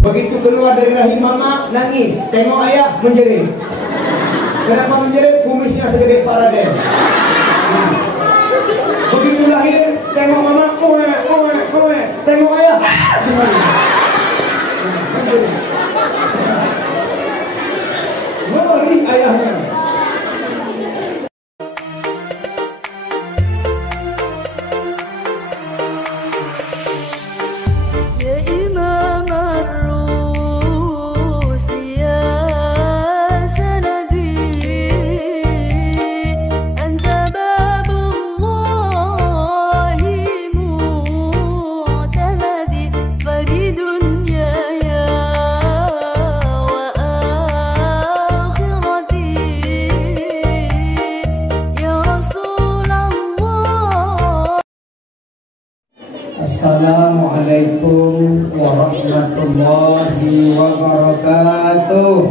Begitu keluar dari rahim mama, nangis. Tengok ayah, menjerit. Kenapa menjerit? Kumisnya segede Faraday. Nah, begitu lahir, tengok mama, kowe. Tengok ayah, ngeri ayahnya. Assalamualaikum warahmatullahi wabarakatuh.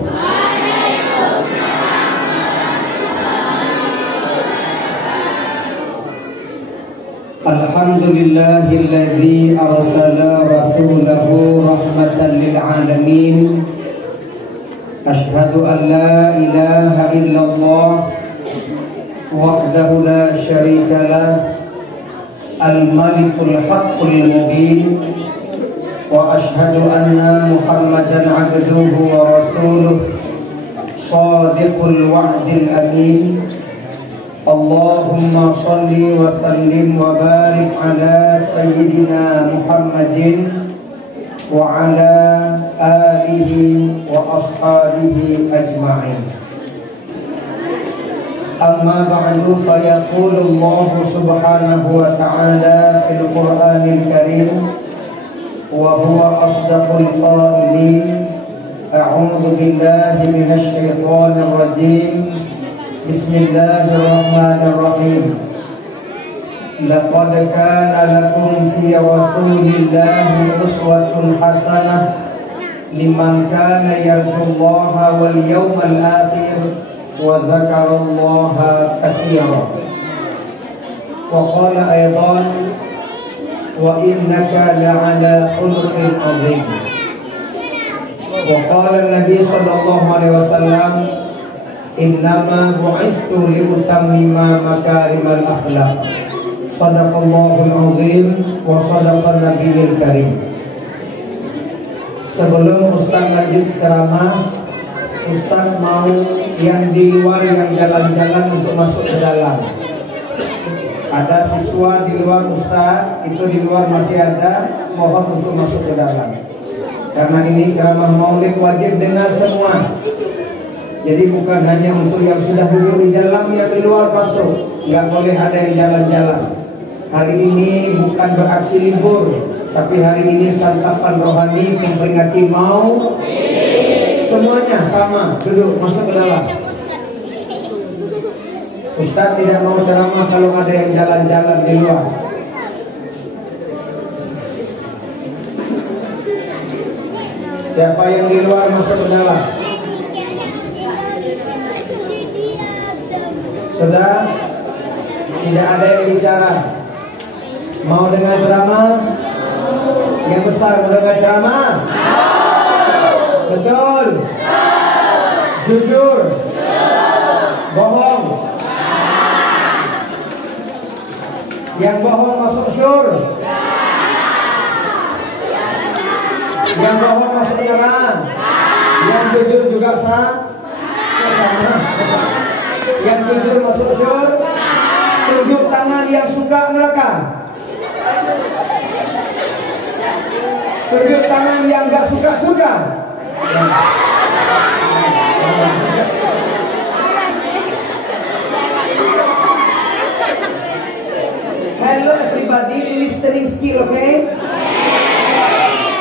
Alhamdulillahilladzi arsala rasulahu rahmatan lil alamin. Asyhadu an la ilaha illallah wahdahu la syarika lah. Al-Malikul Haqqul Mubin. Wa ashhadu anna Muhammadan abduhu wa rasuluh Shadiqul wa'dil amin. Allahumma salli wa sallim wa barik ala Sayyidina Muhammadin wa ala alihi wa ashabihi ajma'in. Amma ba'du, fayaqulu Allah subhanahu wa ta'ala fil Qur'anil Karim wa huwa asdaqul qailin. A'udzu billahi minasy syaithanir rajim. Bismillahirrahmanirrahim. Laqad kana lakum fi rasulillahi uswatun hasanah liman kana yarjullaha wal yawmal akhir wa dzakarallaha katsiran. Wa qala aidan wa innaka la'ala khuluqin 'adzim. Wa qala an-nabi sallallahu alaihi wasallam innama bu'ithtu liutammima makarimal akhlaq. Shadaqallahul 'adzim wa sadaqan nabiyil karim. Sebelum Ustaz lanjut ceramah, Ustaz mau yang di luar yang jalan-jalan untuk masuk ke dalam. Ada siswa di luar Ustaz, itu di luar masih ada, mohon untuk masuk ke dalam. Karena ini ceramah maulid wajib dengar semua. Jadi bukan hanya untuk yang sudah duduk di dalam, yang di luar masuk. Nggak boleh ada yang jalan-jalan. Hari ini bukan berarti libur, tapi hari ini santapan rohani memperingati mau. Semuanya sama, duduk, masuk ke dalam. Ustaz tidak mau ceramah kalau ada yang jalan-jalan di luar. Siapa yang di luar masuk ke dalam? Sudah? Tidak ada yang bicara. Mau dengar ceramah? Yang besar mau dengar ceramah? Betul? Jujur? Bohong? Yang bohong masuk syur? Yang bohong masuk neraka? Yang jujur juga sah? Yang jujur masuk syur? Tunjuk tangan yang suka neraka. Tunjuk tangan yang gak suka surga. Hello everybody, listening skill, okay?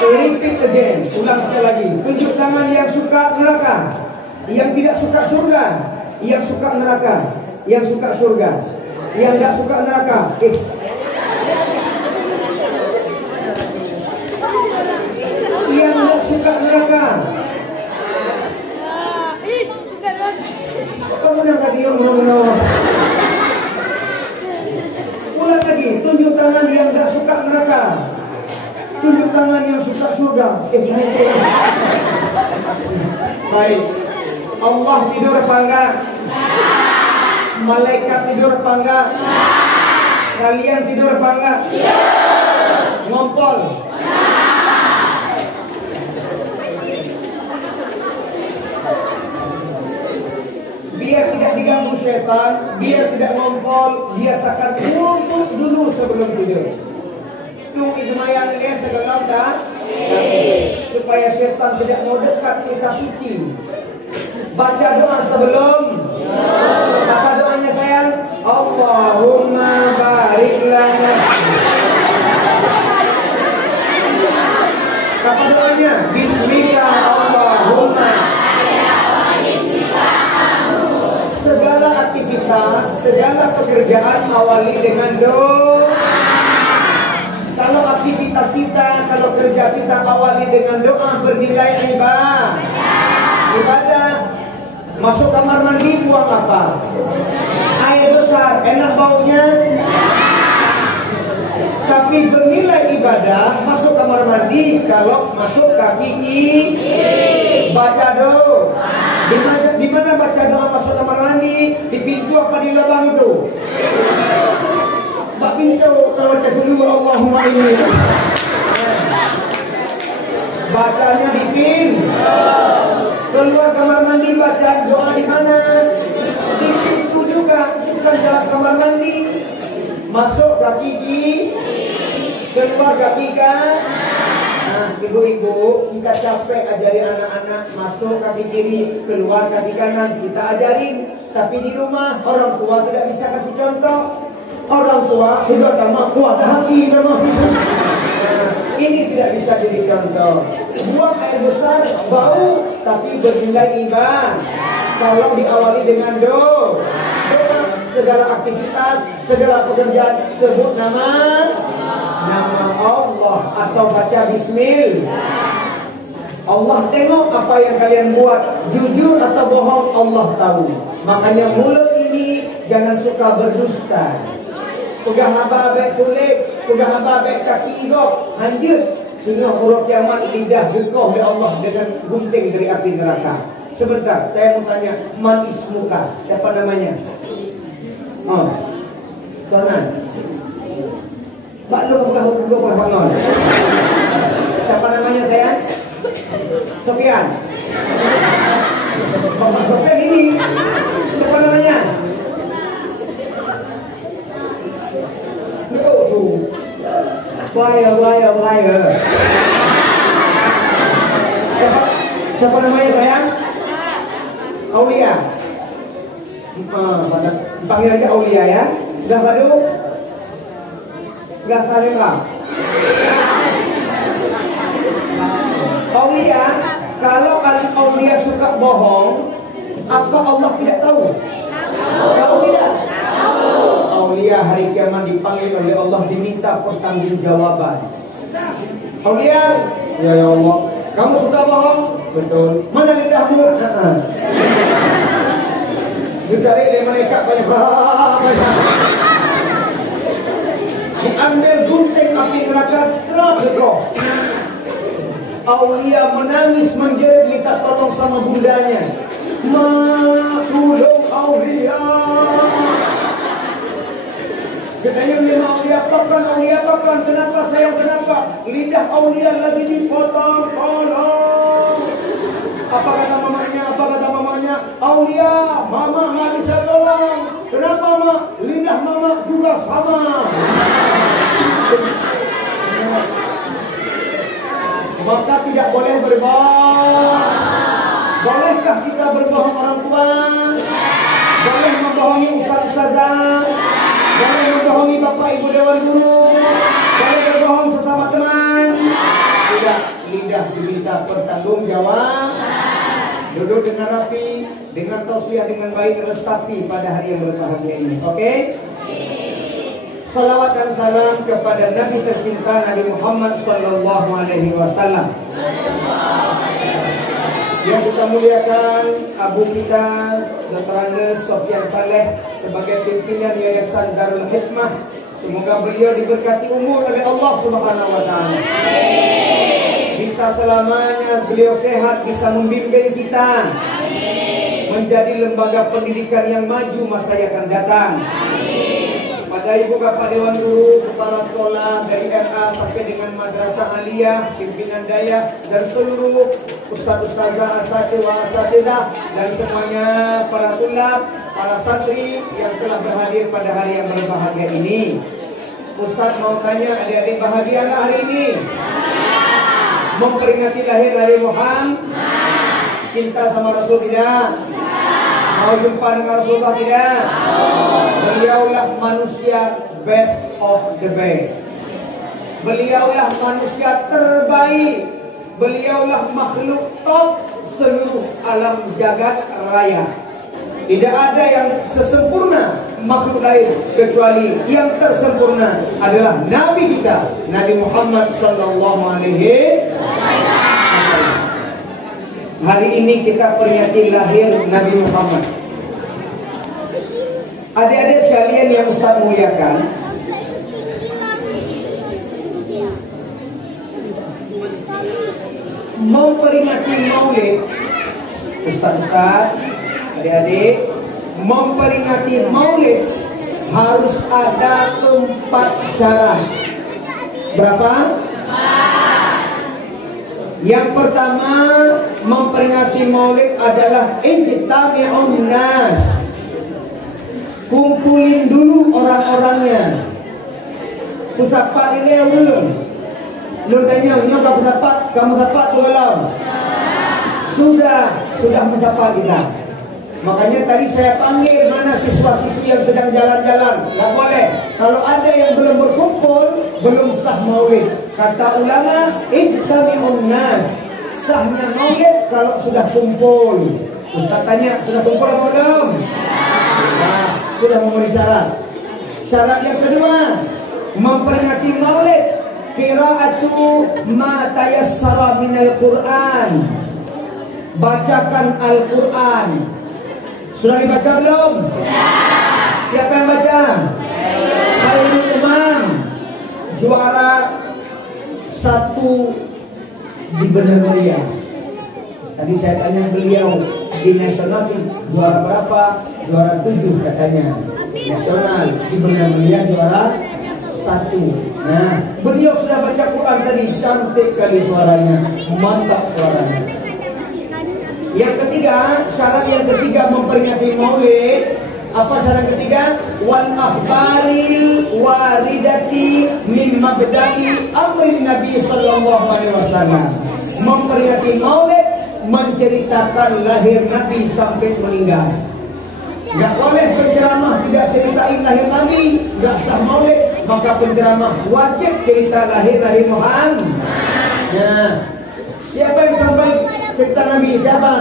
Repeat again, ulang sekali lagi. Tunjuk tangan yang suka neraka, yang tidak suka surga, yang suka neraka, yang suka surga, yang gak suka neraka. Yang gak suka neraka. Kamu yang tadi ulang lagi, tunjuk tangan yang gak suka neraka. Tunjuk tangan yang suka surga. Baik. Allah tidur apa enggak? Malaikat tidur apa enggak? Kalian tidur apa enggak? Ngompol. Biar tidak diganggu setan, biar tidak ngompol, biasakan untuk dulu sebelum tidur. Tung ijmayan ya segala dah, supaya setan tidak mau dekat kita suci. Baca doa sebelum. Apa doanya sayang? Allahumma barik lana. Apa doanya? Bismillah Allahumma. Segala aktivitas, segala pekerjaan awali dengan doa. Kalau aktivitas kita, kalau kerja kita awali dengan doa bernilai ibadah. Masuk kamar mandi buang apa? Air besar, enak baunya. Tapi bernilai ibadah masuk kamar mandi kalau masuk kaki kiri. Baca doa. Di mana baca doa masuk kamar mandi? Di pintu apa di lubang itu? Bak pintu kalau dulu Allahumma inni. Bacanya di pintu. Keluar kamar mandi baca doa di mana? Di pintu juga, bukan dalam kamar mandi. Masuk kaki kiri, keluar kaki kanan. Nah, ibu-ibu, kita capek ajari anak-anak masuk kaki kiri, keluar kaki kanan. Kita ajarin, tapi di rumah orang tua tidak bisa kasih contoh. Orang tua juga sama kuat hati nama kita. Nah, ini tidak bisa jadi contoh. Buang air besar bau, tapi bernilai ibadah. Kalau diawali dengan doa, segala aktivitas, segala pekerjaan sebut nama Allah atau baca Bismillah. Allah tengok apa yang kalian buat, jujur atau bohong Allah tahu. Makanya mulut ini jangan suka berdusta. Udah haba baik kulit, udah haba baik kaki igok, anjir. Sehingga huruf kiamat lidah gekoh oleh Allah dengan gunting dari api neraka. Sebentar, saya mau tanya, man ismuka, siapa namanya? Oh, Tuhan. Mbak lu buka bangun. Siapa namanya saya? Sofian. Bapak Sofian ini. Siapa namanya? Tuh. Bahaya. Siapa namanya sayang? Aulia. Panggil aja Aulia ya. Sudah padu? Gak salah. Aulia, kalau Aulia suka bohong, apa Allah tidak tahu? Tahu tidak? Aulia hari kiamat dipanggil oleh Allah, diminta pertanggungjawaban. Aulia, ya Allah, kamu suka bohong? Betul. Mana lidahmu? Dicari oleh mereka banyak. Diambil gunting api neraka terus. Aulia menangis menjerit minta tolong sama bundanya. Tolong Aulia. Katanya Aulia papan. Kenapa sayang, kenapa? Lidah Aulia lagi dipotong. Tolong. Apa kata mamanya? Aulia, mama nggak bisa tolong. Kenapa mama? Lidah mama juga sama. Maka tidak boleh berbohong. Bolehkah kita berbohong orang tua? Boleh membohongi ustaz-ustazah? Boleh membohongi bapak ibu dewan guru? Boleh berbohong sesama teman? Tidak, lidah diminta bertanggungjawab. Duduk dengan rapi, dengan tausiah, dengan baik, resapi pada hari yang berbahagia ini. Oke? Salawat dan salam kepada Nabi tercinta Nabi Muhammad Sallallahu Alaihi Wasallam. Yang kita muliakan Abu kita Dr. Andes Sofian Saleh sebagai pimpinan Yayasan Darul Hikmah Semoga beliau diberkati umur oleh Allah Subhanahu wa taala. Bisa selamanya beliau sehat, bisa membimbing kita menjadi lembaga pendidikan yang maju masa yang akan datang. Pada ibu bapak dewan guru, kepala sekolah dari RA sampai dengan madrasah aliyah, pimpinan daya dan seluruh ustaz-ustazah, asatidah dan semuanya para tulab, para santri yang telah berhadir pada hari yang berbahagia ini. Ustaz mau tanya, adik-adik bahagia nggak hari ini? Memperingati lahir Nabi Muhammad? Cinta sama Rasul tidak? Mau jumpa dengan Rasulullah tidak? Beliaulah manusia best of the best. Beliaulah manusia terbaik. Beliaulah makhluk top seluruh alam jagat raya. Tidak ada yang sesempurna makhluk lain kecuali yang tersempurna adalah Nabi kita, Nabi Muhammad sallallahu alaihi wasallam. Hari ini kita peringati lahir Nabi Muhammad. Adik-adik sekalian yang Ustaz muliakan, memperingati Maulid, Ustaz, adik-adik, memperingati Maulid harus ada 4 syarat. Berapa? Yang pertama, memperingati Maulid adalah ijtami'un nas. Kumpulin dulu orang-orangnya. Pusapa ini belum? Lu tanya, kamu dapat belum? Sudah mesapa kita. Makanya tadi saya panggil mana siswa-siswi yang sedang jalan-jalan. Gak boleh. Kalau ada yang belum berkumpul, belum sah Maulid. Kata ulama, ijtami'un nas. Sahnya Maulid kalau sudah kumpul. Ustaz tanya, sudah kumpul atau belum? Nah, sudah memenuhi syarat. Syarat yang kedua, memperingati Maulid, qiraatu ma tayassara minal Qur'an. Bacakan Al-Quran. Sudah dibaca belum? Siapa yang baca? Khairul Imam, juara 1 di Benar Meriah. Tadi saya tanya beliau di nasional juara berapa? Juara 7 katanya. Nasional di Benar Meriah juara 1. Nah, beliau sudah baca Quran tadi, cantik kali suaranya, mantap suaranya. Yang ketiga, syarat yang ketiga memperingati Maulid, apa syarat ketiga? Wal akhbaril waridati min mabda'i amrin Nabi sallallahu alaihi wasallam. Memperingati Maulid menceritakan lahir Nabi sampai meninggal. Gak boleh penceramah tidak ceritain lahir Nabi, gak sah Maulid. Maka penceramah wajib cerita lahir Nabi Muhammad. Nah, siapa yang sampai cerita Nabi? Siapa?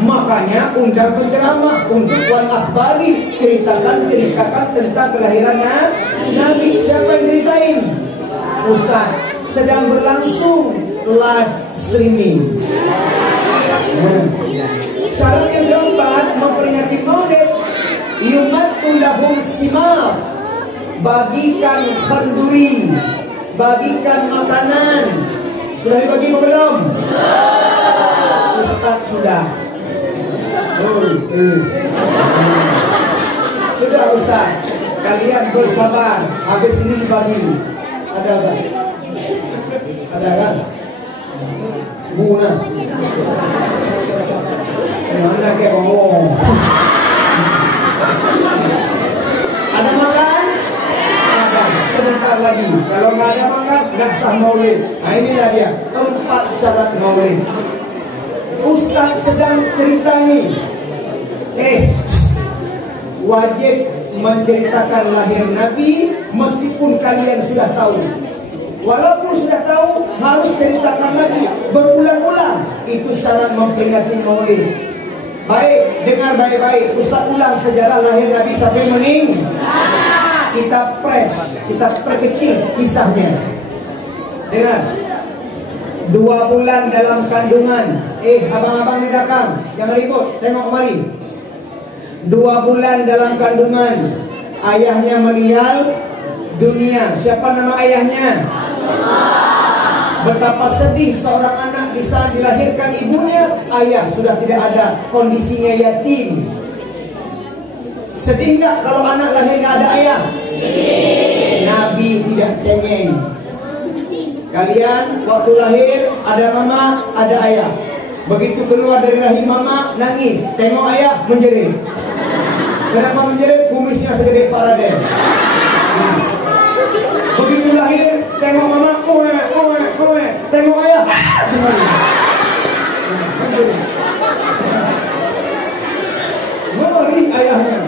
Makanya undang penceramah untuk wal akhbari, ceritakan tentang kelahiran Nabi. Siapa yang ceritain? Ustaz. Sedang berlangsung live streaming. Syarat yang keempat memperingati Maulid, yumattu lahum simar. Bagikan khanduri, bagikan makanan. Sudah dibagi belum? Ustaz sudah. Sudah Ustaz. Kalian bersabar. Habis ini dibagi. Ada apa? Ada kan? Muna. Mana kayak ngomong? Ada makan? Ada. Sebentar lagi. Kalau nggak ada makan, nggak sah Maulid. Nah inilah dia 4 syarat Maulid. Ustaz sedang cerita ini. Wajib menceritakan lahir Nabi meskipun kalian sudah tahu. Walaupun sudah tahu, harus ceritakan lagi berulang-ulang. Itu syarat memperingati Maulid. Baik, dengar baik-baik. Ustaz ulang sejarah lahir Nabi sampai meninggal. Kita perkecil kisahnya. Dengar. 2 bulan dalam kandungan. Abang-abang di belakang, jangan ribut, tengok kemari. 2 bulan dalam kandungan, ayahnya meninggal dunia. Siapa nama ayahnya? Betapa sedih seorang anak di saat dilahirkan ibunya, ayah sudah tidak ada, kondisinya yatim. Sedih nggak kalau anak lahir nggak ada ayah? Nabi tidak cengeng. Kalian waktu lahir ada mama, ada ayah. Begitu keluar dari rahim mama, nangis. Tengok ayah, menjerit. Kenapa menjerit? Kumisnya segede Pak Raden. Begitu lahir, tengok mama, kowe. Tengok ayah, ngeri ayahnya.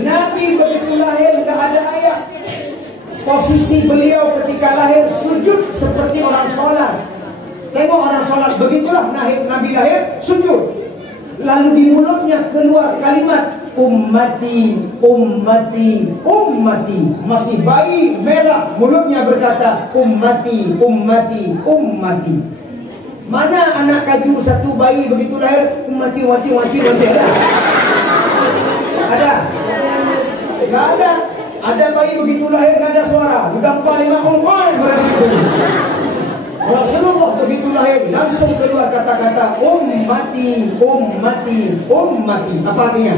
Nabi begitu lahir tidak ada ayah. Posisi beliau ketika lahir sujud seperti orang sholat. Tengok orang sholat, begitulah Nabi lahir sujud. Lalu di mulutnya keluar kalimat ummati, ummati, ummati. Masih bayi merah, mulutnya berkata ummati, ummati, ummati. Mana anak kaju satu bayi begitu lahir ummati, wati ada? Ada? Gak ada. Ada bayi begitu lahir gak ada suara. Udah 4-5 umpan begitu. Rasulullah begitu lahir langsung keluar kata-kata ummati, ummati, ummati. Apa artinya?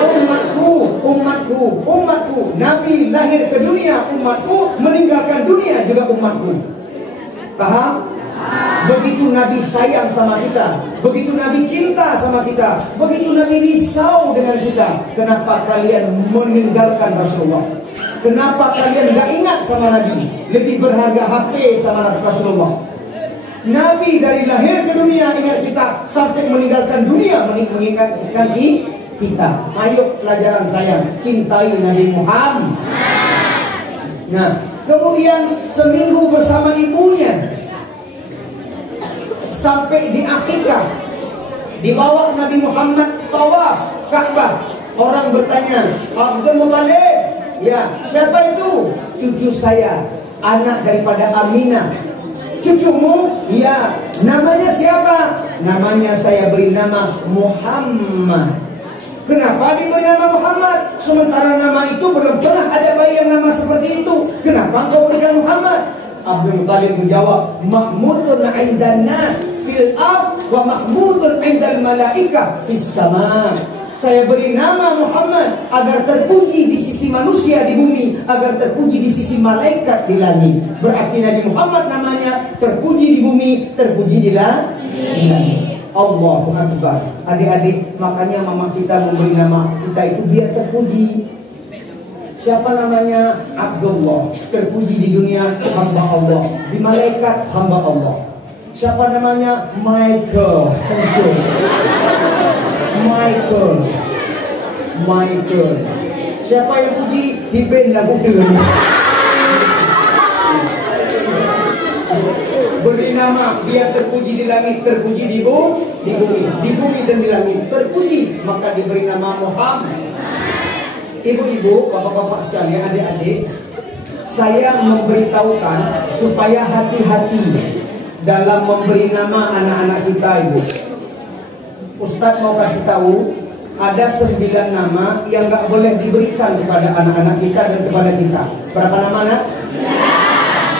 Umatku, umatku, umatku. Nabi lahir ke dunia umatku, meninggalkan dunia juga umatku. Paham? Begitu Nabi sayang sama kita, begitu Nabi cinta sama kita, begitu Nabi risau dengan kita. Kenapa kalian meninggalkan Rasulullah? Kenapa kalian gak ingat sama Nabi? Lebih berharga HP sama Rasulullah. Nabi dari lahir ke dunia ingat kita, sampai meninggalkan dunia mengingatkan kita. Ayo pelajaran sayang, cintai Nabi Muhammad. Nah, kemudian seminggu bersama ibunya, sampai di akikah, dibawa Nabi Muhammad tawaf Ka'bah. Orang bertanya, Abdul Muthalib, ya siapa itu? Cucu saya, anak daripada Aminah. Cucumu? Ya. Namanya siapa? Namanya saya beri nama Muhammad. Kenapa diberi nama Muhammad? Sementara nama itu belum pernah ada bayi yang nama seperti itu. Kenapa kau berikan Muhammad? Abdul Muthalib menjawab, Mahmudun 'indan nas fil ard wa mahmudun 'indal malaikah fis sama. Saya beri nama Muhammad agar terpuji di sisi manusia di bumi, agar terpuji di sisi malaikat di langit. Berarti Nabi Muhammad namanya terpuji di bumi, terpuji di langit. Allahu Akbar. Adik-adik, makanya mama kita memberi nama kita itu biar terpuji. Siapa namanya? Abdullah. Terpuji di dunia, hamba Allah. Di malaikat, hamba Allah. Siapa namanya? Michael. Michael. Siapa yang puji? Si Ben lagu dulu. Beri nama biar terpuji di langit, terpuji di bumi dan di langit terpuji, maka diberi nama Muhammad. Ibu-ibu, bapak-bapak sekalian, adik-adik, saya memberitahukan supaya hati-hati dalam memberi nama anak-anak kita, ibu. Ustadz mau kasih tahu, ada 9 nama yang gak boleh diberikan kepada anak-anak kita dan kepada kita. Berapa nama anak?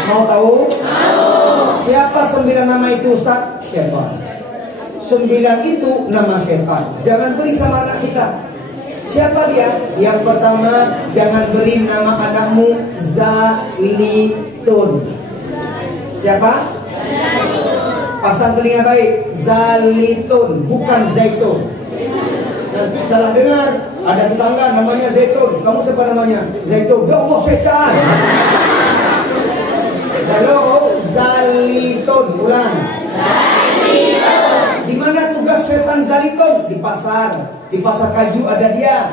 Mau tahu? Siapa 9 nama itu, Ustaz? Syaitan. 9 itu nama syaitan. Jangan beri sama anak kita. Siapa dia? Yang pertama, jangan beri nama anakmu Zalitun. Siapa? Pasang telinga baik. Zalitun, bukan Zaitun. Nanti salah dengar. Ada tetangga namanya Zaitun. Kamu siapa namanya? Zaitun. Ya Allah, setan. Halo, Zalitun. Ulang. Di mana tugas setan Zalitun? Di pasar. Di pasar Kaju ada dia.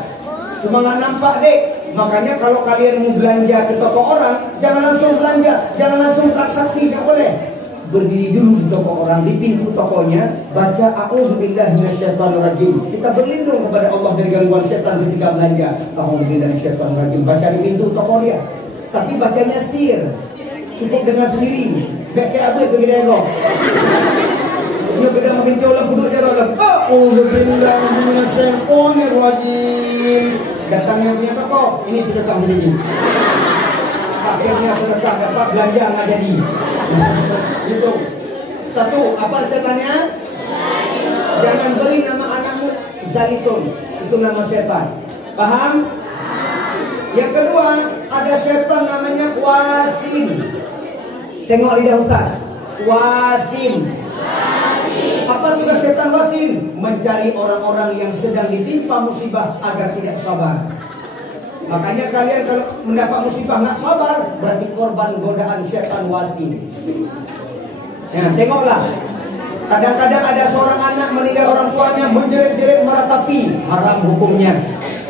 Cuma nggak nampak, dek. Makanya kalau kalian mau belanja ke toko orang, jangan langsung belanja, jangan langsung transaksi, nggak boleh. Berdiri dulu di toko orang, di pintu tokonya, baca a'udzubillahi minasyaitonirrajim. Kita berlindung kepada Allah dari gangguan setan ketika belanja. A'udzubillahi minasyaitonirrajim. Baca di pintu toko dia. Tapi bacanya sir. Cukup dengar sendiri. Gak kayak apa begini kok. Nya beda makin jauh lah duduk jalan lah. Oh, berpindah wajib. Datangnya punya toko, ini sedekah sedikit. Akhirnya sedekah dapat belanja nggak jadi. Itu. Satu, apa setannya? Jangan beri nama anakmu Zalitun. Itu nama setan. Paham? Yang kedua, ada setan namanya Wasim. Tengok lidah Ustaz. Wasim. Apa tugas setan Wasim? Mencari orang-orang yang sedang ditimpa musibah agar tidak sabar. Makanya kalian kalau mendapat musibah nggak sabar, berarti korban godaan setan Wasim. Nah, tengoklah. Kadang-kadang ada seorang anak meninggal orang tuanya menjerit-jerit meratapi, haram hukumnya.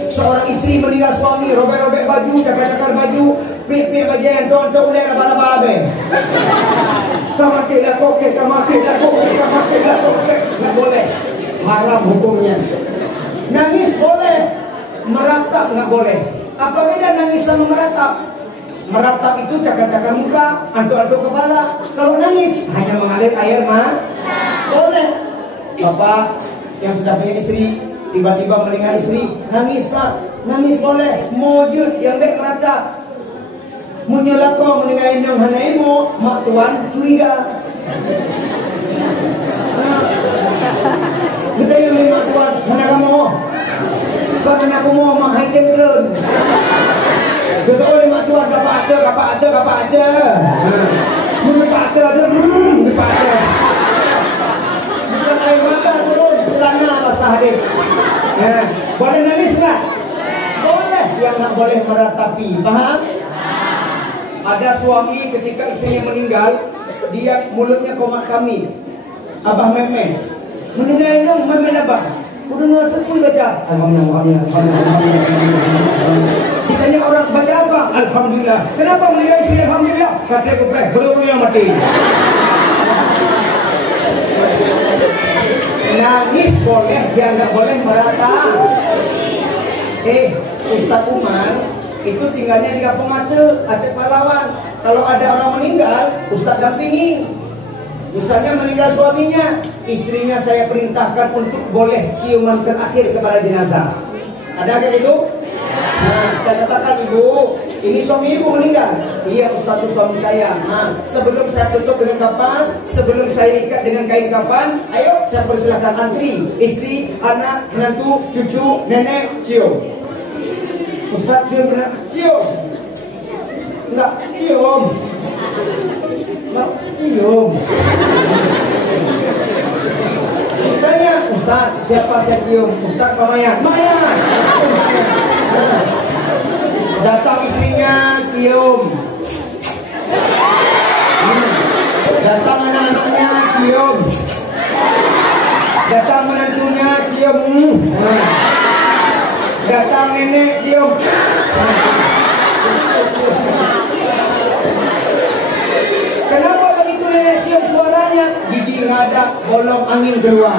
Seorang istri meninggal suami, robek-robek baju, cakar-cakar baju, pik-pik baju yang tonton ular raba-raba. Kamakilah kokek, kamakilah kokek, kamakilah kokek. Nggak boleh, haram hukumnya. Nangis boleh, meratap nggak boleh. Apa beda nangis sama meratap? Meratap itu cakar-cakar muka, antuk-antuk kepala. Kalau nangis hanya mengalir air mah boleh. Bapak yang sudah punya istri tiba-tiba meninggal istri, nangis Pak, nangis boleh. Mojud yang baik meratap. Menyelak kau meninggal yang hanaimu, mak tuan curiga. Kita yang lima tuan, mana kamu? Bahkan aku mau mak hakim turun. Kita lima tuan dapat ada. Mereka ada. Bukan air mata turun, celana basah deh. Boleh nangis nggak? Boleh. Yang nggak boleh meratapi, paham? Ada suami ketika istrinya meninggal, dia mulutnya komat kami. Abah meme. Meninggal itu meme abah. Udah ngerti pun baca. Alhamdulillah. Ditanya orang baca apa? Alhamdulillah. Kenapa meninggal istri alhamdulillah? Kata kepreh, belum yang mati. Nangis boleh, dia nggak boleh merata. Ustaz Umar itu tinggalnya di Kampung Mate, Aceh Pahlawan. Kalau ada orang meninggal, Ustaz dampingi. Misalnya meninggal suaminya, istrinya saya perintahkan untuk boleh ciuman terakhir kepada jenazah. Ada kayak gitu? Nah, saya katakan ibu, ini suami ibu meninggal. Iya Ustaz, itu suami saya. Nah, sebelum saya tutup dengan kapas, sebelum saya ikat dengan kain kafan, ayo saya persilahkan antri, istri, anak, menantu, cucu, nenek, cium. Ustaz cium benar? Cium. Enggak, cium. Enggak, cium. Tanya, Ustaz, siapa saya cium? Ustaz Mayat. Mayat. Datang istrinya, cium. Datang anak-anaknya, cium. Datang menantunya, cium. Datang nenek, cium. Kenapa begitu nenek cium suaranya? Gigi nggak ada, bolong angin keluar.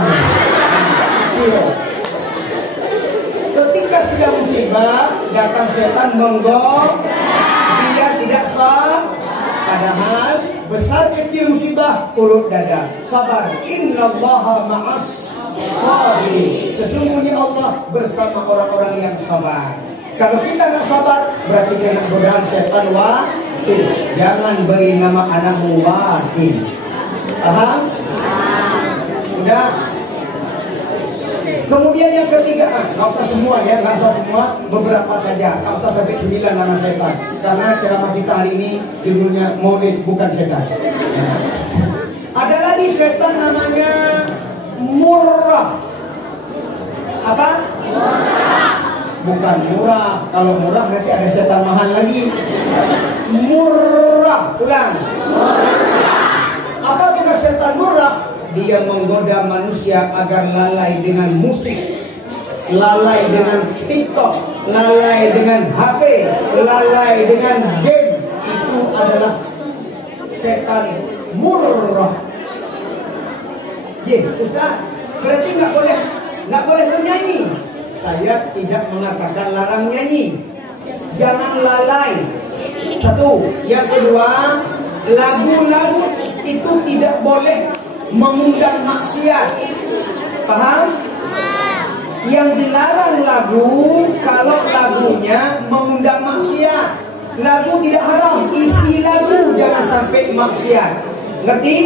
Cium. Ketika sudah musibah, datang setan menggok, dia tidak sah. Padahal besar kecil musibah urut dada. Sabar. Innallaha ma'as sabirin. Sesungguhnya Allah bersama orang-orang yang sabar. Kalau kita nggak sabar, berarti kena godaan setan Wasim. Jangan beri nama anakmu Wasim. Paham? Udah. Kemudian yang ketiga, nggak usah semua ya, nggak usah semua, beberapa saja, nggak usah sampai 9 nama setan. Karena ceramah kita hari ini judulnya Maulid bukan setan. Ada lagi setan namanya murah. Apa? Murah. Bukan murah. Kalau murah nanti ada setan mahal lagi. Murah. Ulang. Murah. Apa tugas setan murah? Dia menggoda manusia agar lalai dengan musik, lalai dengan TikTok, lalai dengan HP, lalai dengan game. Itu adalah setan murah. Ustaz, berarti nggak boleh bernyanyi. Saya tidak mengatakan larang nyanyi. Jangan lalai. Satu. Yang kedua, lagu-lagu itu tidak boleh mengundang maksiat. Paham? Yang dilarang lagu kalau lagunya mengundang maksiat. Lagu tidak haram, isi lagu jangan sampai maksiat. Ngerti?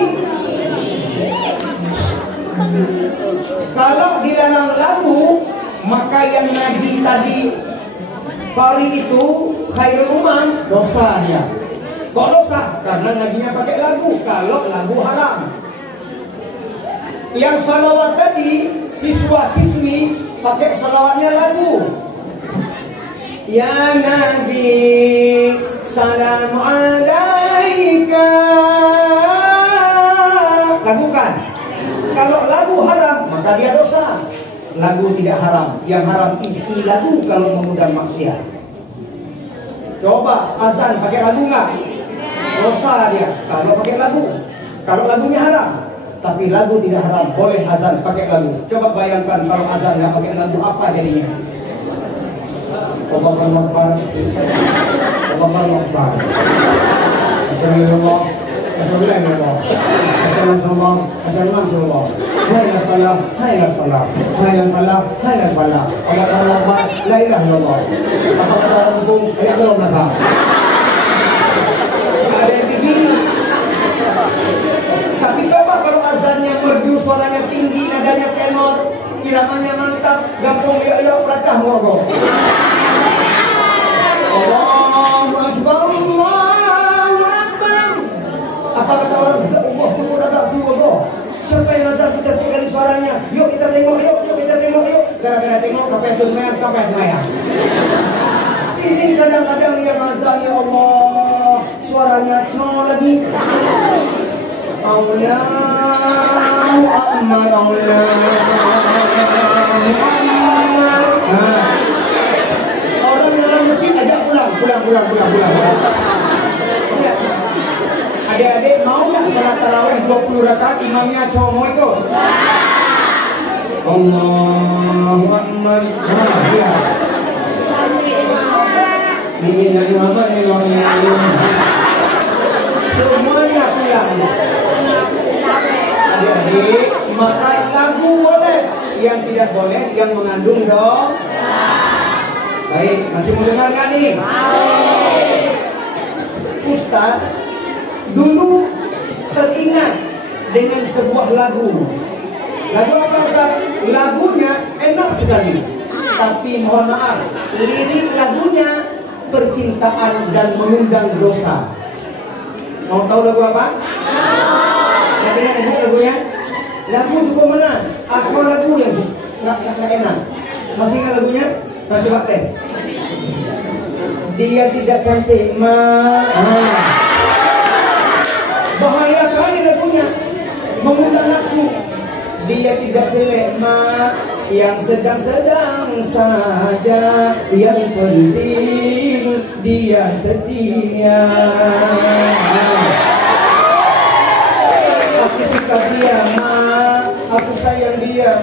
Kalau dilarang lagu, maka yang ngaji tadi hari itu khairul umam, dosa dia. Kok dosa? Karena ngajinya pakai lagu. Kalau lagu haram. Yang salawat tadi, siswa-siswi pakai salawatnya lagu. Ya Nabi, salam alaika. Lakukan. Kalau lagu haram, maka dia dosa. Lagu tidak haram. Yang haram isi lagu kalau mengundang maksiat. Coba azan pakai lagu nggak? Dosa dia kalau pakai lagu. Kalau lagunya haram. Tapi lagu tidak haram, boleh azan pakai lagu. Coba bayangkan kalau azan nggak pakai lagu, apa jadinya? Allahu Akbar. Allahu Akbar. Bismillah. Bismillah. Bismillah. Bismillah. Hayya salam, hayya salam, hayya falah, hayya falah. Allahu Akbar. La ilaha illallah. Apa kata orang hukum? Ayat Allah nakal. Ada yang begini. Tapi coba kalau azannya merdu, suaranya tinggi, nadanya tenor, iramanya mantap, gampang ya ya pratah ngobrol. Allahu Akbar, Allahu Akbar. Apa kata orang? Allah cukup dah ngobrol. Sampai azan kita tinggali suaranya. Yuk kita tengok, yuk kita tengok, yuk. Gara-gara tengok sampai semayang, sampai semayang. Ini kadang-kadang yang azan ya Allah, suaranya cuma lagi. Allahu Akbar, orang dalam masjid ajak pulang. Adik-adik mau nggak salat tarawih 20 rakaat imamnya cowok itu? Allahu Akbar. Ya. Ini dari mana nih orangnya? Semuanya pulang. Adik-adik, maka lagu boleh, yang tidak boleh yang mengandung dong. Baik, masih mendengar nggak nih? Ustaz dulu teringat dengan sebuah lagu. Lagu apa Ustaz? Lagunya enak sekali, tapi mohon maaf, lirik lagunya percintaan dan mengundang dosa. Mau tahu lagu apa? Lagunya? Lagu juga mana? Apa lagu yang nggak enak? Masih ingat lagunya? Nah, coba teh. Dia tidak cantik, bahaya kali lagunya, mengundang nafsu. Dia tidak jelek, yang sedang-sedang saja. Yang penting dia setia. Aku suka dia, aku sayang dia,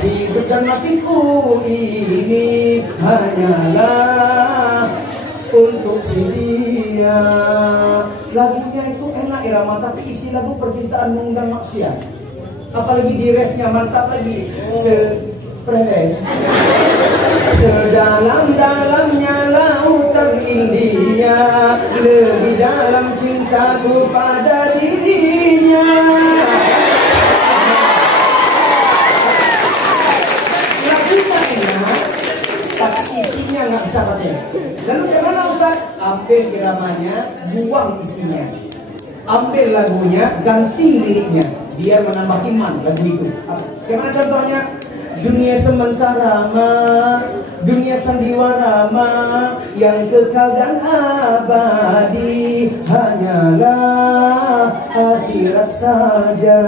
hidup dan matiku ini hanyalah untuk si dia. Lagunya itu enak irama, tapi isi lagu percintaan mengundang maksiat. Apalagi di refnya mantap lagi. Sedalam-dalamnya lautan India, lebih dalam cintaku pada dirinya. Lagunya enak, tapi isinya nggak bisa pakai. Lalu gimana Ustaz? Ambil iramanya, buang isinya. Ambil lagunya, ganti liriknya, biar menambah iman lagu itu. Gimana contohnya? Dunia sementara dunia sandiwara yang kekal dan abadi hanyalah akhirat saja.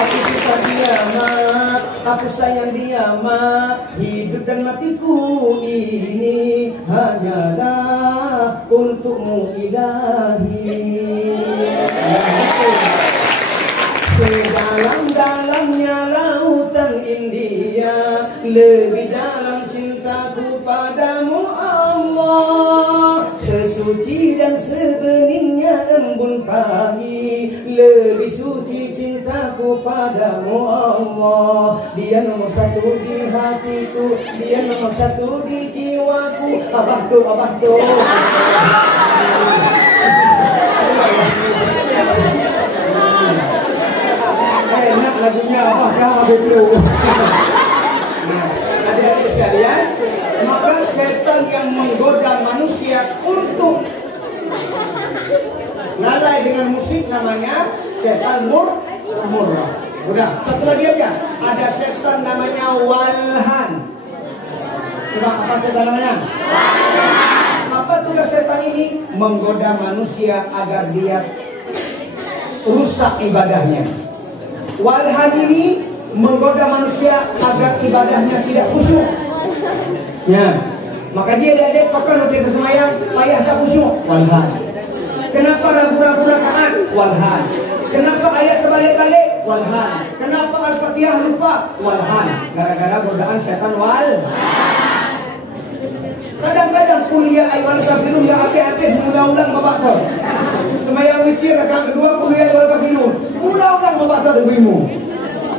Aku suka dia aku sayang dia hidup dan matiku ini hanyalah untukmu ilahi. Sedalam-dalamnya lautan India, lebih dalam cintaku padamu Allah. Sesuci dan sebening embun pagi, lebih suci cintaku padamu Allah. Dia nomor satu di hatiku, dia nomor satu di jiwaku. Abah tuh, abah tuh. Enak lagunya abah dah begitu. Nah, adik-adik sekalian, maka setan yang menggoda manusia untuk lalai dengan musik namanya setan murah. Udah, satu lagi aja. Ada setan namanya walhan. Coba apa setan namanya? Apa tugas setan ini? Menggoda manusia agar dia rusak ibadahnya. Walhan ini menggoda manusia agar ibadahnya tidak khusyuk. Ya, maka dia adik-adik pakai nanti bersemayam, payah tak khusyuk. Walhan. Kenapa ragu-ragu rakaat? Walhan. Kenapa ayat terbalik-balik? Walhan. Kenapa Al-Fatihah lupa? Walhan. Gara-gara godaan setan walhan. Kadang-kadang kuliah ayat kafirun yang habis ulang-ulang membakar. Semayang witir rakaat kedua kuliah ayat kafirun. Ulang-ulang membakar dirimu.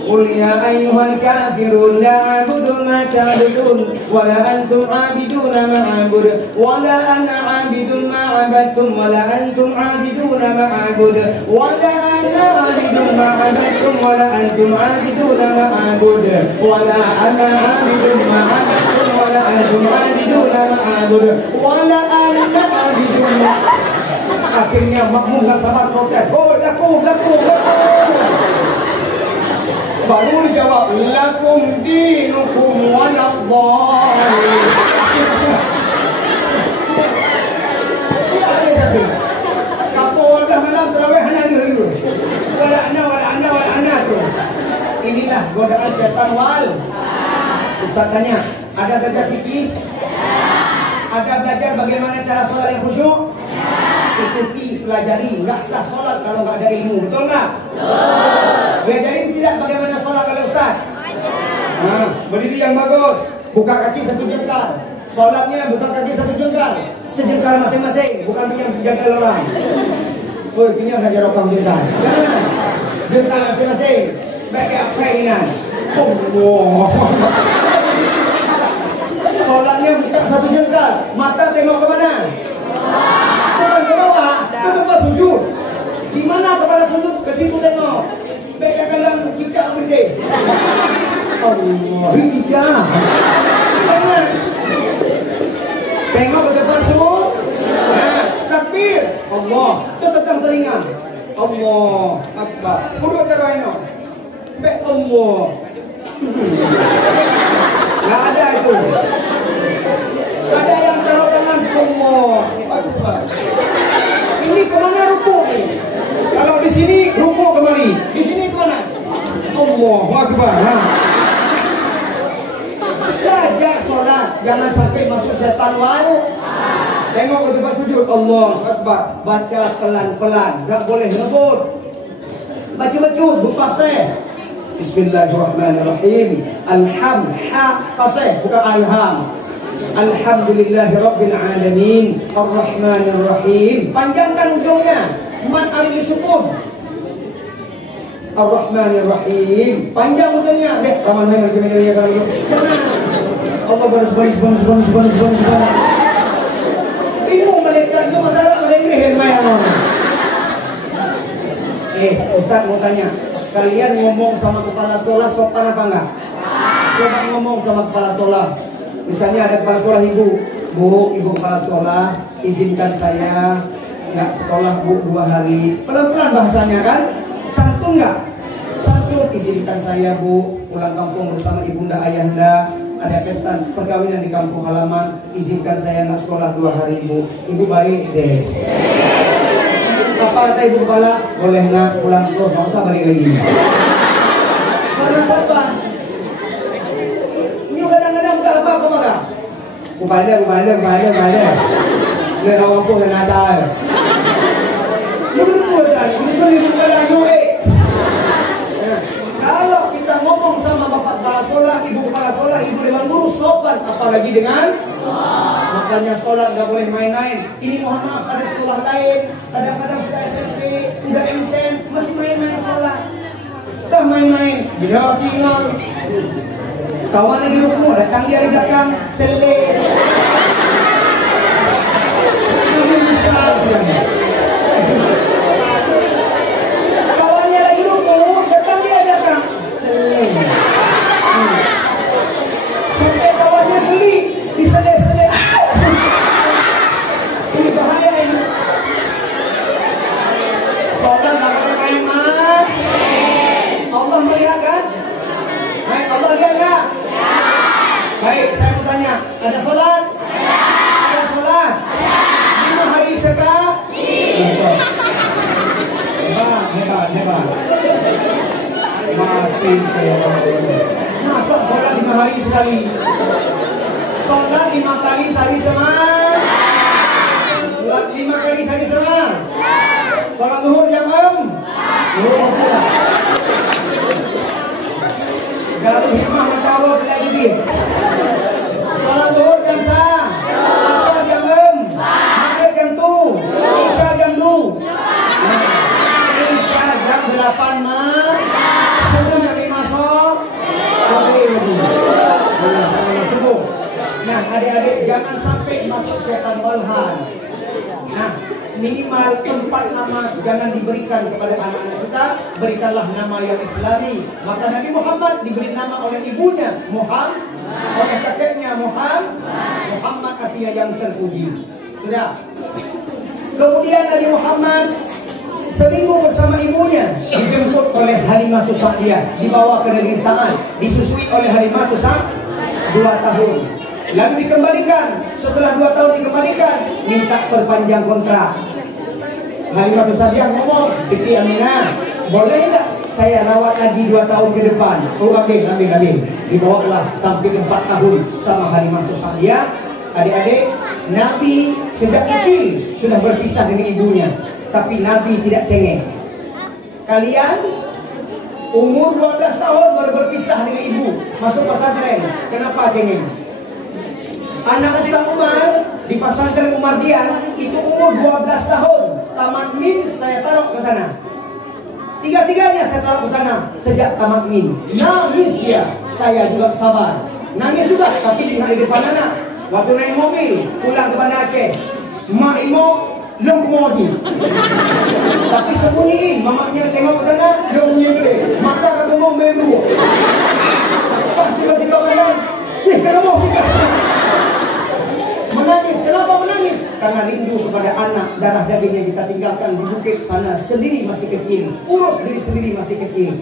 Qul ya ayyuhal kafirun la a'budu ma ta'budun wa la antum 'abiduna ma a'bud wa la ana 'abidun ma 'abadtum wa la antum 'abiduna ma a'bud wa la ana 'abidun ma 'abadtum wa la antum 'abiduna ma a'bud wa la ana 'abidun ma 'abadtum wa la antum 'abiduna ma a'bud wa la ana 'abidun. Akhirnya makmum enggak sabar protes. Oh, laku. Baru dijawab, lakum dinukum waladdallin. Kapol dah malam terawih hana dulu. Wala ana tu. Inilah godaan setan wal. Ustaz tanya, ada belajar fikih? Ada belajar bagaimana cara sholat yang khusyuk? Ikuti, pelajari, nggak sah sholat kalau nggak ada ilmu, betul nggak? Belajarin tidak bagaimana sholat oleh Ustaz? Nah, berdiri yang bagus, buka kaki satu jengkal. Sholatnya buka kaki satu jengkal, sejengkal masing-masing, bukan yang sejengkal orang. Oh, ini yang saja rokok jengkal. Jangan, jengkal masing-masing. Baik apa ini? Oh, sholatnya buka satu jengkal, mata tengok ke mana? Bukan ke bawah, itu tempat sujud. Di mana kepala sujud? Ke situ tengok. Baik dalam cicak berdeh. Allah, cicak. Jangan. Tengok ke depan semua. Takbir. Allah, setetang telinga. Allah Akbar. Kedua cara ini. Baik Allah. Nggak ada itu. Ada yang taruh tangan Allah Akbar. Ini kemana rukuk? Kalau di sini rukuk kemari, di sini kemana? Allahu Akbar. Belajar sholat, jangan sampai masuk setan wal. Tengok ke tempat sujud, Allahu Akbar. Baca pelan-pelan, tak boleh ngebut. Baca betul, berfasih. Bismillahirrahmanirrahim. Alham, ha fasih, bukan alham. Alhamdulillahi Rabbil Alamin Ar-Rahmanir Rahim. Panjangkan ujungnya. Man alil syukur. Ar-Rahmanir Rahim. Panjang ujungnya. Dek, ramai ya kalau gitu. Allah baris. Bingung mereka itu masalah mereka yang main. Ustaz mau tanya. Kalian ngomong sama kepala sekolah sopan apa enggak? Coba ngomong sama kepala sekolah. Misalnya ada kepala sekolah ibu kepala sekolah, izinkan saya nggak sekolah bu 2 hari. Pelan-pelan bahasanya kan, santun nggak? Santun, izinkan saya bu pulang kampung bersama ibunda ayahanda. Ada pesta perkawinan di kampung halaman, izinkan saya nggak sekolah 2 hari bu. Ibu baik deh. Apa kata ibu kepala? Boleh nak pulang terus, nggak usah balik lagi. Karena siapa? Kepada. Dia orang pun kena ada. Dia betul-betul. Kalau kita ngomong sama bapak kepala sekolah, ibu kepala sekolah, ibu dewan guru sopan, apalagi dengan makanya sholat nggak boleh main-main. Ini mohon maaf ada sekolah lain, kadang-kadang sudah SMP udah emsen, masih main-main sholat. Dah main-main, dia tinggal. Kawan lagi rukun, datang dia di belakang, selek. Kawannya lagi rukun, datang dia di belakang, selek. Sampai kawannya beli, diselek-selek. Ini bahaya ini. Sholat gak boleh main-main. Allah melihat kan? Baik, Allah lihat gak? Baik, saya mau tanya, ada sholat? Ada sholat? 5 hari sekali? Hebat. Mati. Masa sholat 5 hari sekali? Sholat 5 kali sehari semang? 5 kali sehari semang? Sholat zuhur jam 6? Garuh hikmah mentawar tidak gigit. Sholat zuhur jam sah, asar jam 6, maghrib jam 7, isya jam 2. Isya jam 8 mah. Subuh jam 5 sok. Subuh. Nah, adik-adik jangan sampai masuk setan walhan. Nah, minimal tempat nama jangan diberikan kepada anak-anak kita, berikanlah nama yang Islami. Maka Nabi Muhammad diberi nama oleh ibunya Muhammad, oleh kakeknya Muhammad artinya yang terpuji. Sudah. Kemudian Nabi Muhammad seminggu bersama ibunya dijemput oleh Halimatus Sa'diyah, dibawa ke negeri Sa'ad, disusui oleh Halimatus Sa'diyah 2 tahun. Lalu dikembalikan, setelah 2 tahun dikembalikan, minta perpanjang kontrak. Halimatus Sa'diyah ngomong, Siti Aminah, boleh enggak saya rawat lagi 2 tahun ke depan? Oh, ambil. Dibawalah sampai 4 tahun sama Halimatus Sa'diyah. Adik-adik, Nabi sejak kecil sudah berpisah dengan ibunya, tapi Nabi tidak cengeng. Kalian umur 12 tahun baru berpisah dengan ibu, masuk pesantren, kenapa cengeng? Anak Ustaz Umar di pesantren Umardian itu umur 12 tahun. Tamat min saya taruh ke sana. Tiga-tiganya saya taruh ke sana sejak tamat min. Nangis dia, saya juga sabar. Nangis juga, tapi di depan anak. Waktu naik mobil pulang ke Banda Aceh, mak imo belum kemohi. Tapi sembunyiin, mamanya tengok ke sana, dia punya gede. Maka kata mau melu. Pas tiba-tiba bilang, kena mau kita. Menangis, kenapa menangis? Karena rindu kepada anak, darah daging yang kita tinggalkan di bukit sana sendiri masih kecil, urus diri sendiri masih kecil.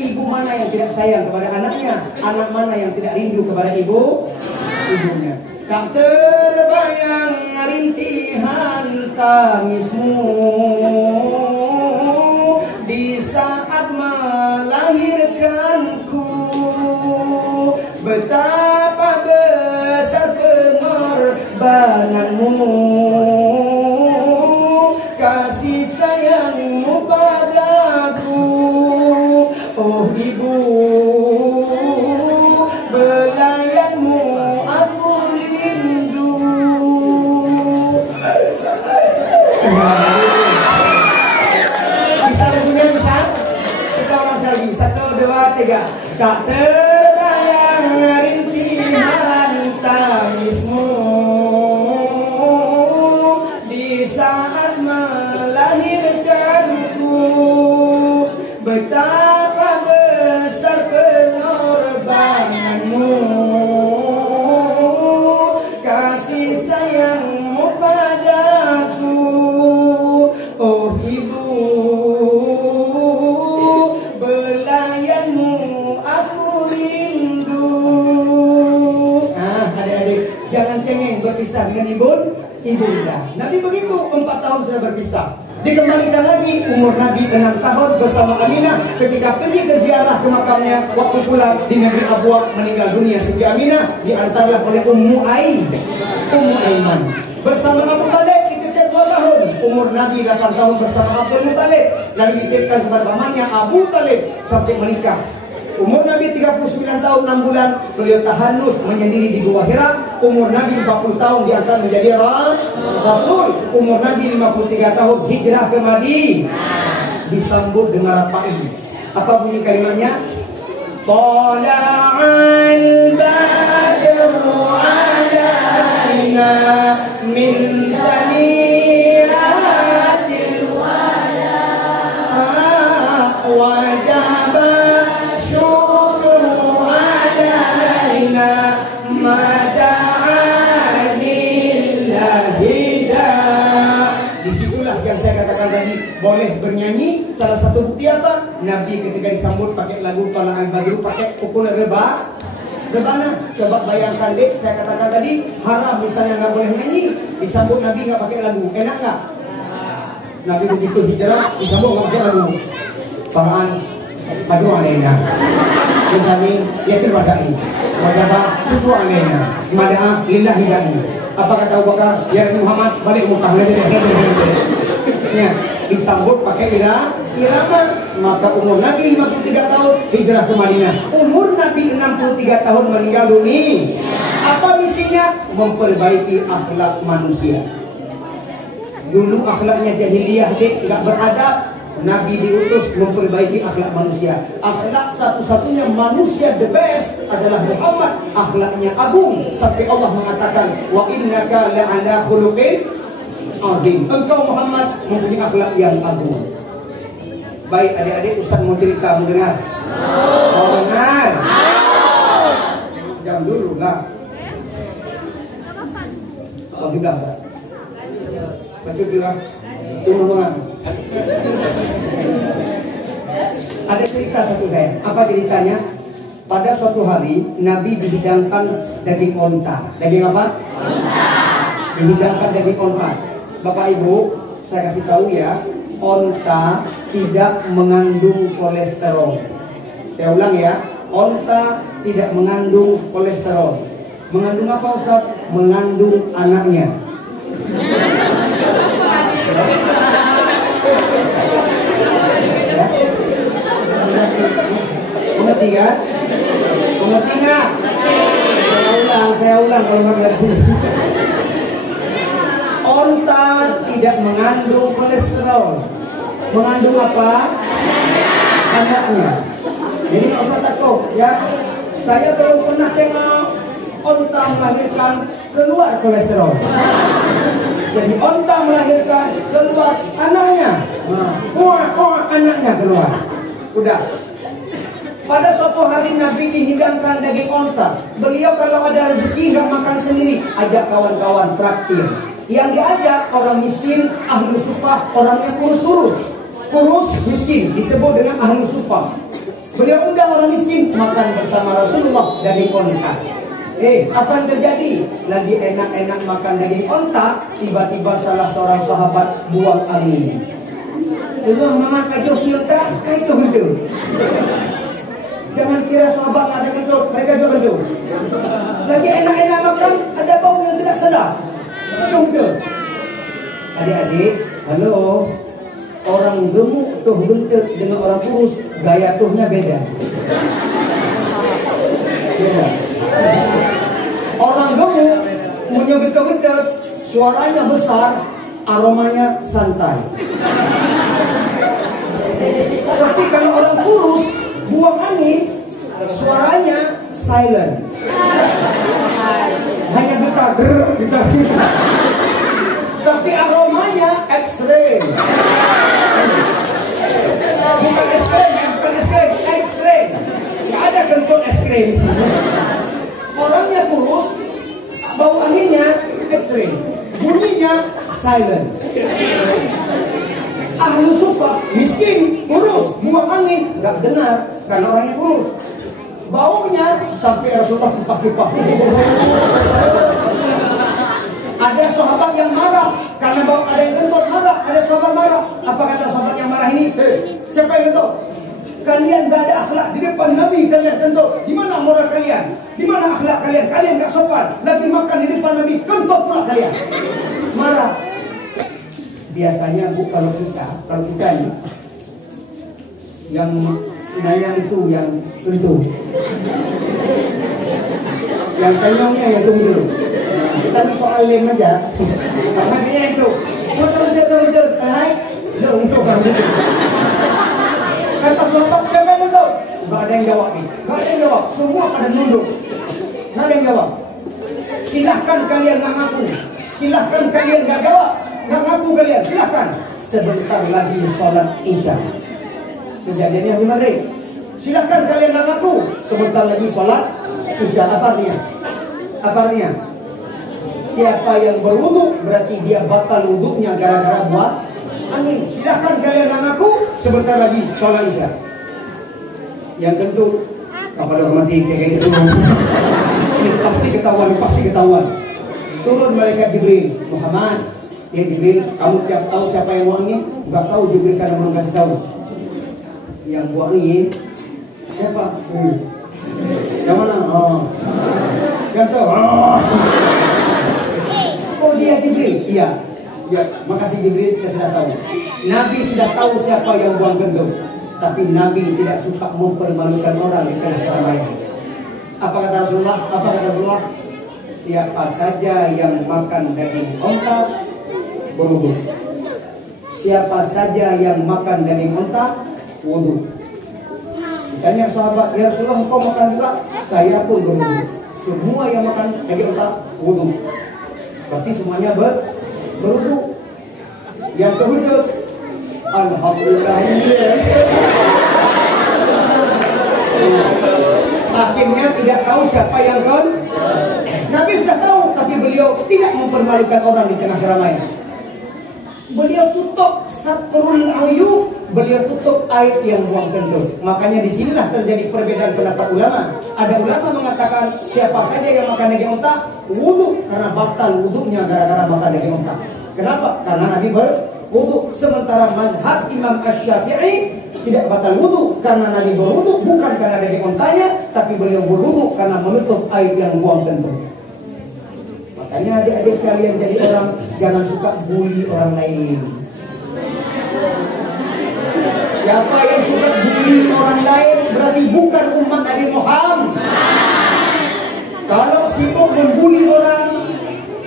Ibu mana yang tidak sayang kepada anaknya? Anak mana yang tidak rindu kepada ibunya? Tak terbayang rintihan tangismu di saat melahirkanku. Betapa besar pengorbananmu, kasih sayangmu padaku. Oh ibu, belayanmu aku rindu. Bisa lagunya bisa? Kita ulang lagi. 1, 2, 3. Tak terbayang rintihan tangismu di saat melahirkanku. Betapa besar pengorbananmu, kasih sayangmu padaku. Oh ibu, belayanmu aku rindu. Nah, adik-adik, jangan cengeng berpisah dengan ibunda. Nabi begitu, 4 tahun sudah berpisah. Dikembalikan lagi, umur Nabi 6 tahun bersama Aminah ketika pergi ke ziarah ke makamnya. Waktu pulang di negeri Abwa meninggal dunia Siti Aminah, diantarlah oleh Ummu Aiman bersama Abu Talib. Dititip 2 tahun, umur Nabi 8 tahun bersama Abdul Muttalib, lalu dititipkan kepada pamannya Abu Talib sampai menikah. Umur Nabi 39 tahun 6 bulan, beliau tahannus menyendiri di Gua Hira. Umur Nabi 40 tahun diangkat menjadi Rasul. Umur Nabi 53 tahun hijrah ke Madinah. disambut dengan apa ini? Apa bunyi kalimatnya? Tala'al badru alaina min saniyatil wala wajaba syukru alaina Disitulah yang saya katakan tadi, boleh bernyanyi. Salah satu bukti apa? Nabi ketika disambut pakai lagu Tala'al Badru pakai pukul rebana. Coba bayangkan deh, saya katakan tadi haram misalnya nggak boleh nyanyi, disambut Nabi nggak pakai lagu, enak nggak? Nabi begitu hijrah disambut nggak pakai lagu. Tala'al Badru alaina. Kami yakin wadai. Wajaba syukur alaina. Mada'a lillahi dani. Apa kata Abu Bakar? Ya Muhammad, balik muka ya, disambut pakai irama. Maka umur Nabi 53 tahun hijrah ke Madinah. Umur Nabi 63 tahun meninggal dunia. Apa misinya? Memperbaiki akhlak manusia. Dulu akhlaknya jahiliyah, nggak beradab. Nabi diutus memperbaiki akhlak manusia. Akhlak satu-satunya manusia the best adalah Muhammad. Akhlaknya agung sampai Allah mengatakan, wa innaka la'ala khuluqin azim. Engkau Muhammad mempunyai akhlak yang agung. Baik adik-adik, Ustaz mau cerita, mau dengar? Mau dengar? Jam dulu lah. Oh sudah. Baca juga. Tunggu banget. Ada cerita satu saya. Apa ceritanya? Pada suatu hari Nabi dihidangkan daging onta. Daging apa? Onta. Dihidangkan daging onta. Bapak Ibu, saya kasih tahu ya, onta tidak mengandung kolesterol. Saya ulang ya, onta tidak mengandung kolesterol. Mengandung apa Ustaz? Mengandung anaknya. Mengerti kan? Mengerti nggak? Saya ulang kalau nggak ngerti. Onta tidak mengandung kolesterol. Mengandung apa? Anaknya. Jadi nggak usah takut ya. Saya belum pernah tengok onta melahirkan keluar kolesterol. Jadi onta melahirkan keluar anaknya. Anaknya keluar. Udah. Pada suatu hari Nabi dihidangkan daging onta. Beliau kalau ada rezeki nggak makan sendiri, ajak kawan-kawan traktir. Yang diajak orang miskin, ahlu sufah, orangnya kurus miskin, disebut dengan ahlu sufah. Beliau undang orang miskin makan bersama Rasulullah daging onta. Apa yang terjadi? Lagi enak-enak makan daging onta, tiba-tiba salah seorang sahabat buang angin. Allah mama kacau filter, kacau betul. Jangan kira sahabat ada kentut, mereka juga kentut. Lagi enak-enak makan, ada bau yang tidak sedap. Betul. Adik-adik, halo. Orang gemuk tuh kentut dengan orang kurus, gaya tuhnya beda. Beda. Orang gemuk punya kentut, suaranya besar, aromanya santai. Tapi kalau orang kurus buang angin, suaranya silent. Hanya getar. Tapi aromanya ekstrem. Bukan ekstrem. Nggak ada kentut ekstrem. Orangnya kurus, bau anginnya ekstrem. Bunyinya silent. Ahlu sufah, miskin, kurus, buang angin, nggak dengar karena orangnya kurus. Baunya sampai Rasulullah kipas-kipas. Ada sahabat yang marah karena bau, ada yang kentut marah, ada sahabat marah. Apa kata sahabat yang marah ini? Siapa yang kentut? Kalian gak ada akhlak di depan Nabi, kalian kentut. Di mana moral kalian? Di mana akhlak kalian? Kalian gak sopan. Lagi makan di depan Nabi, kentut pula kalian. Marah. Biasanya Bu, kalau kita nih, yang nayang itu yang tentu, yang kenyongnya yang tunggu. Kita soal lem aja, karena dia itu, terus, naik, lo untuk kamu. Kata sontak, siapa yang nunduk? Gak ada yang jawab nih. Gak ada yang jawab. Semua pada nunduk. Gak ada yang jawab. Silahkan kalian gak ngaku. Silahkan kalian gak jawab. Gak ngaku kalian. Silahkan. Sebentar lagi sholat isya. Kejadiannya benar deh. Silahkan kalian gak ngaku. Sebentar lagi sholat isya. Apa artinya? Apa artinya? Siapa yang berwudu berarti dia batal wuduknya gara-gara buat angin. Silahkan kalian gak ngaku. Sebentar lagi sholat isya. Yang tentu kepada hormati kayak gitu. Ini pasti ketahuan, pasti ketahuan. Turun malaikat Jibril, Muhammad, ya Jibril, kamu tiap tahu siapa yang mau angin? Gak tahu Jibril karena belum kasih tahu. Yang buat angin siapa? Yang mana? Oh, yang tahu. Oh dia Jibril, iya. Ya, makasih Jibril, saya sudah tahu. Nabi sudah tahu siapa yang buang gendong. Tapi Nabi tidak suka mempermalukan orang di tengah keramaian. Apa kata Rasulullah? Apa kata Rasulullah? Siapa saja yang makan daging onta berwudu. Siapa saja yang makan daging onta wudu. Tanya sahabat, ya Rasulullah, engkau makan juga? Saya pun berwudu. Semua yang makan daging onta wudu. Berarti semuanya berwudu. Yang kedua, alhamdulillah. Akhirnya tidak tahu siapa yang kon. Nabi sudah tahu, tapi beliau tidak mempermalukan orang di tengah keramaian. Beliau tutup satrul ayub, beliau tutup aib yang buang kentut. Makanya disinilah terjadi perbedaan pendapat ulama. Ada ulama mengatakan siapa saja yang makan daging unta wudu karena batal wudunya gara-gara makan daging unta. Kenapa? Karena Nabi berwudu. Sementara mazhab Imam Asy-Syafi'i tidak batal wudu karena Nabi berwudu bukan karena daging untanya, tapi beliau berwudu karena menutup aib yang buang kentut. Makanya adik-adik sekalian jadi orang jangan suka bully orang lain. Siapa yang suka bully orang lain berarti bukan umat Nabi Muhammad. Kalau sibuk membuli orang,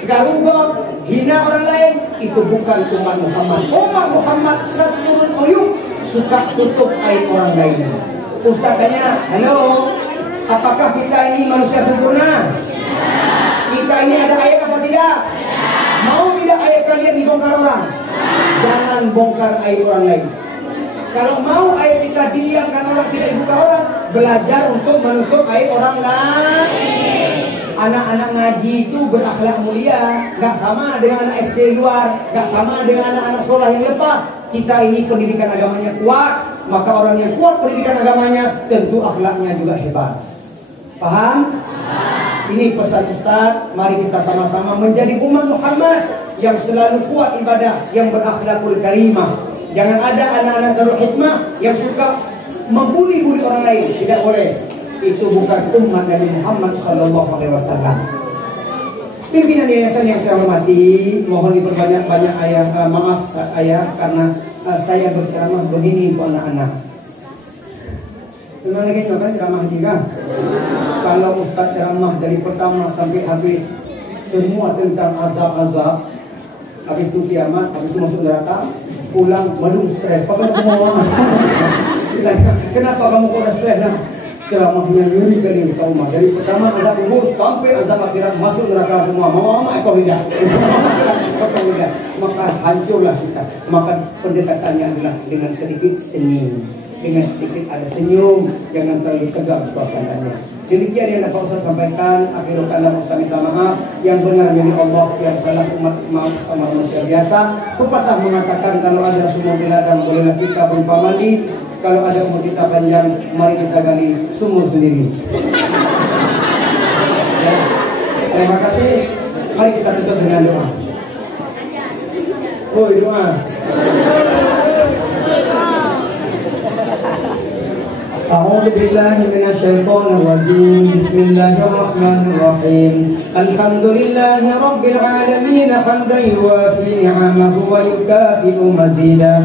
garubah, hina orang lain, itu bukan umat Muhammad. Umat Muhammad satrul uyub, suka tutup aib orang lain. Ustaz tanya, halo, apakah kita ini manusia sempurna? Kita ini ada aib apa tidak? Mau tidak aib kalian dibongkar orang? Jangan bongkar aib orang lain. Kalau mau aib kita didiamkan orang, tidak dibuka orang, belajar untuk menutup aib orang lain. Anak-anak ngaji itu berakhlak mulia, gak sama dengan anak SD luar, gak sama dengan anak-anak sekolah yang lepas. Kita ini pendidikan agamanya kuat, maka orang yang kuat pendidikan agamanya tentu akhlaknya juga hebat. Paham? Ini pesan Ustaz, mari kita sama-sama menjadi umat Muhammad yang selalu kuat ibadah, yang berakhlakul karimah. Jangan ada anak-anak Darul Hikmah yang suka membuli-buli orang lain, tidak boleh. Itu bukan umat Nabi Muhammad SAW. Pimpinan yayasan yang saya hormati, mohon diperbanyak-banyak maaf ayah karena saya berceramah begini untuk anak-anak. Tenang lagi kan ceramah juga. Kalau Ustaz ceramah dari pertama sampai habis semua tentang azab-azab, habis itu kiamat, habis itu masuk neraka, pulang belum stres. Kenapa kamu kok stres? Ceramahnya nyuri kali ini kaum. Dari pertama azab kubur sampai azab akhirat, masuk neraka semua. Mau ekor tidak? Maka hancurlah kita. Maka pendekatannya adalah dengan sedikit senyum, dengan sedikit ada senyum, jangan terlalu tegang suasananya. Demikian yang dapat Ustaz sampaikan. Akhirul kalam Ustaz minta maaf. Yang benar milik Allah, yang salah umat maaf sama manusia biasa. Pepatah mengatakan kalau ada sumur di ladang bolehlah kita berupa mandi. Kalau ada umur kita panjang, mari kita gali sumur sendiri. Ya. Terima kasih. Mari kita tutup dengan doa. Oh, doa. A'udzu billahi minasyaitonir rajim. Bismillahirrahmanirrahim. Alhamdulillahi rabbil alamin hamdan yuwafi ni'amahu wa yukafi'u mazidah.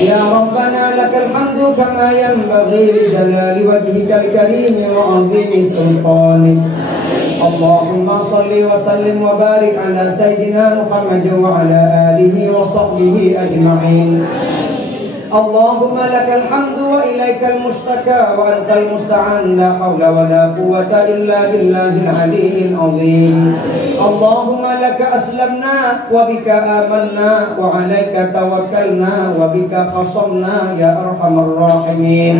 Ya Rabbana lakal hamdu kama yanbaghi li jalali wajhikal karim wa 'azimi sultanik. Allahumma salli wa sallim wa barik ala sayyidina Muhammad wa ala alihi wa sahbihi ajma'in. اللهم لك الحمد وإليك المشتكى وأنت المستعان لا حول ولا قوة إلا بالله العلي العظيم اللهم لك أسلمنا وبك آمنا وعليك توكلنا وبك خصمنا يا أرحم الراحمين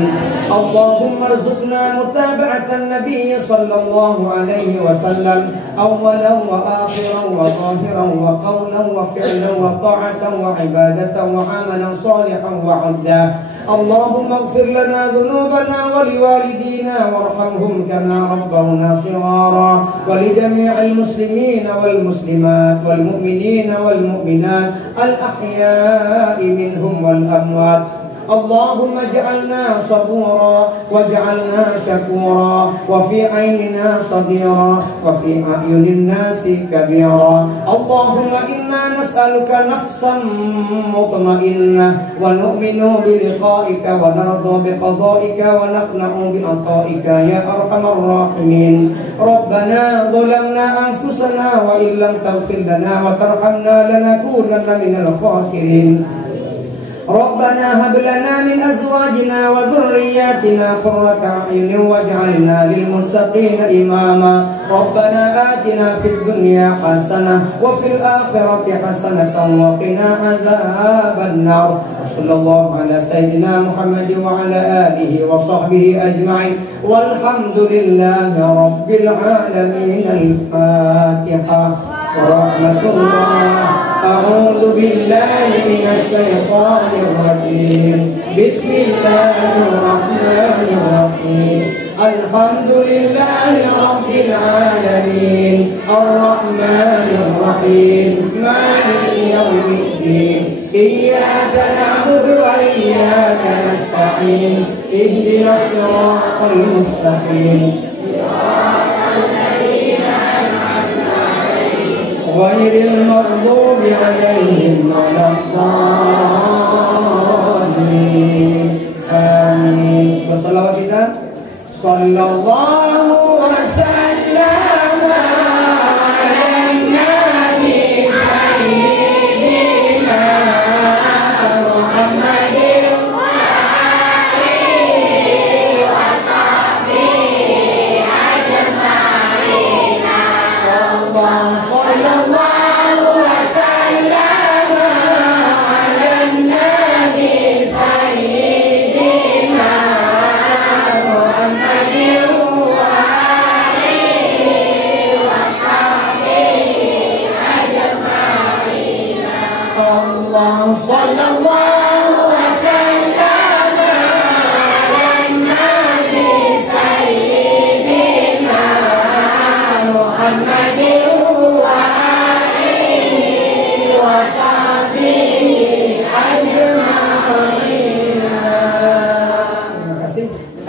اللهم ارزقنا متابعة النبي صلى الله عليه وسلم أولا وآخرا وظاهرا وقولا وفعلا وطاعة وعبادة وعملا صالحا وعدا اللهم اغفر لنا ذنوبنا ولوالدينا وارحمهم كما ربونا صغارا ولجميع المسلمين والمسلمات والمؤمنين والمؤمنات الأحياء منهم والأموات اللهم اجعلنا صبورا واجعلنا شكورا وفي عيننا صغيرا وفي أعين الناس كبيرا اللهم إنا نسألك نفسا مطمئنة ونؤمن بلقائك ونرضى بقضائك ونقنع بعطائك يا أرحم الراحمين ربنا ظلمنا أنفسنا وإن لم تغفر لنا وترحمنا لنكونن من الخاسرين ربنا هب لنا من أزواجنا وذرياتنا قرة أعين واجعلنا للمتقين إماما ربنا آتنا في الدنيا حسنة وفي الآخرة حسنة وقنا عذاب النار وصلى الله على سيدنا محمد وعلى آله وصحبه أجمعين والحمد لله رب العالمين الفاتحة ورحمة الله أعوذ بالله من الشيطان الرجيم بسم الله الرحمن الرحيم الحمد لله رب العالمين الرحمن الرحيم مالك يوم الدين إياك نعبد وإياك نستعين اهدنا الصراط المستقيم غير المغضوب عليهم ولا الضالين آمين وصلوات kita sallallahu wasallam ala nabi sayyidina Muhammadin wa alihi wa sahbihi ajma'in Allah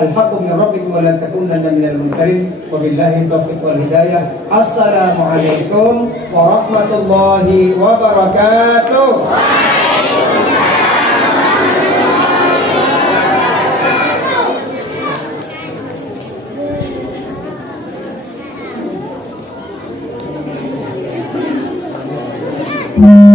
الحق من ربكم ولا تكونن من الممترين وبالله التوفيق والهداية السلام عليكم ورحمة الله وبركاته. Thank you.